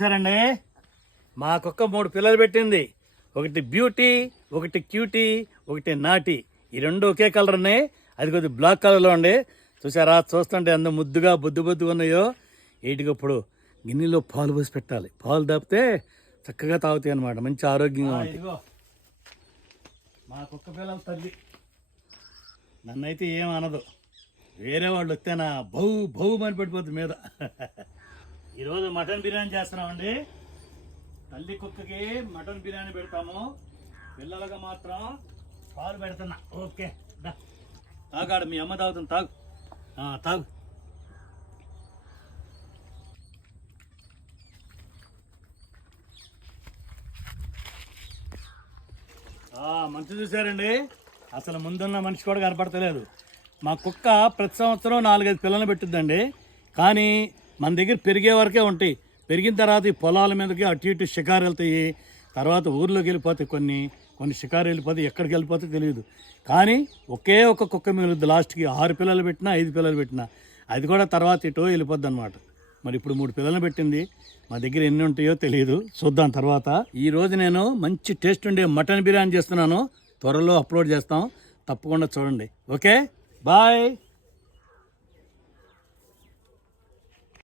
సరేండి, మా కుక్క 3 పిల్లలు పెట్టింది. ఒకటి బ్యూటీ, ఒకటి క్యూటీ, ఒకటి నాటి. ఈ 2 ఒకే కలర్ ఉన్నాయి. అది కొద్దిగా బ్లాక్ కలర్లో ఉండి చూసారా, చూస్తుంటే ఎంత ముద్దుగా బొద్దుగా ఉన్నాయో. వీటికి ఇప్పుడు గిన్నెలో పాలు పోసి పెట్టాలి. పాలు దాపితే చక్కగా తాగుతాయి అన్నమాట, మంచి ఆరోగ్యంగా ఉంటాయి. మా కుక్క పిల్లల తల్లి నన్నైతే ఏం అనదు. వేరే వాళ్ళు వస్తేనా బహు అని పడిపోతుంది మీద. ఈరోజు మటన్ బిర్యానీ చేస్తున్నామండి. తల్లి కుక్కకి మటన్ బిర్యానీ పెడతాము, పిల్లలుగా మాత్రం పాలు పెడుతున్నా. ఓకే, తాగాడు, మీ అమ్మ తాగుతుంది, తాగు తాగు. మంచి చూసారండి, అసలు ముందున్న మనిషి కూడా కనపడతలేదు. మా కుక్క ప్రతి సంవత్సరం 4-5 పిల్లలు పెట్టుద్దండి. కానీ మన దగ్గర పెరిగే వరకే ఉంటాయి. పెరిగిన తర్వాత ఈ పొలాల మీదకి అటు ఇటు షికారు వెళ్తాయి. తర్వాత ఊర్లోకి వెళ్ళిపోతాయి, కొన్ని షికారు వెళ్ళిపోతాయి, ఎక్కడికి వెళ్ళిపోతాయి తెలియదు. కానీ ఒకే ఒక కుక్క మిగులుద్ది. లాస్ట్కి 6 పిల్లలు పెట్టినా 5 పిల్లలు పెట్టినా అది కూడా తర్వాత ఇటో వెళ్ళిపోద్ది అనమాట. మరి ఇప్పుడు 3 పిల్లలు పెట్టింది. మా దగ్గర ఎన్ని ఉంటాయో తెలియదు, చూద్దాం తర్వాత. ఈరోజు నేను మంచి టేస్ట్ ఉండే మటన్ బిర్యానీ చేస్తున్నాను. త్వరలో అప్లోడ్ చేస్తాం, తప్పకుండా చూడండి. Okay, bye.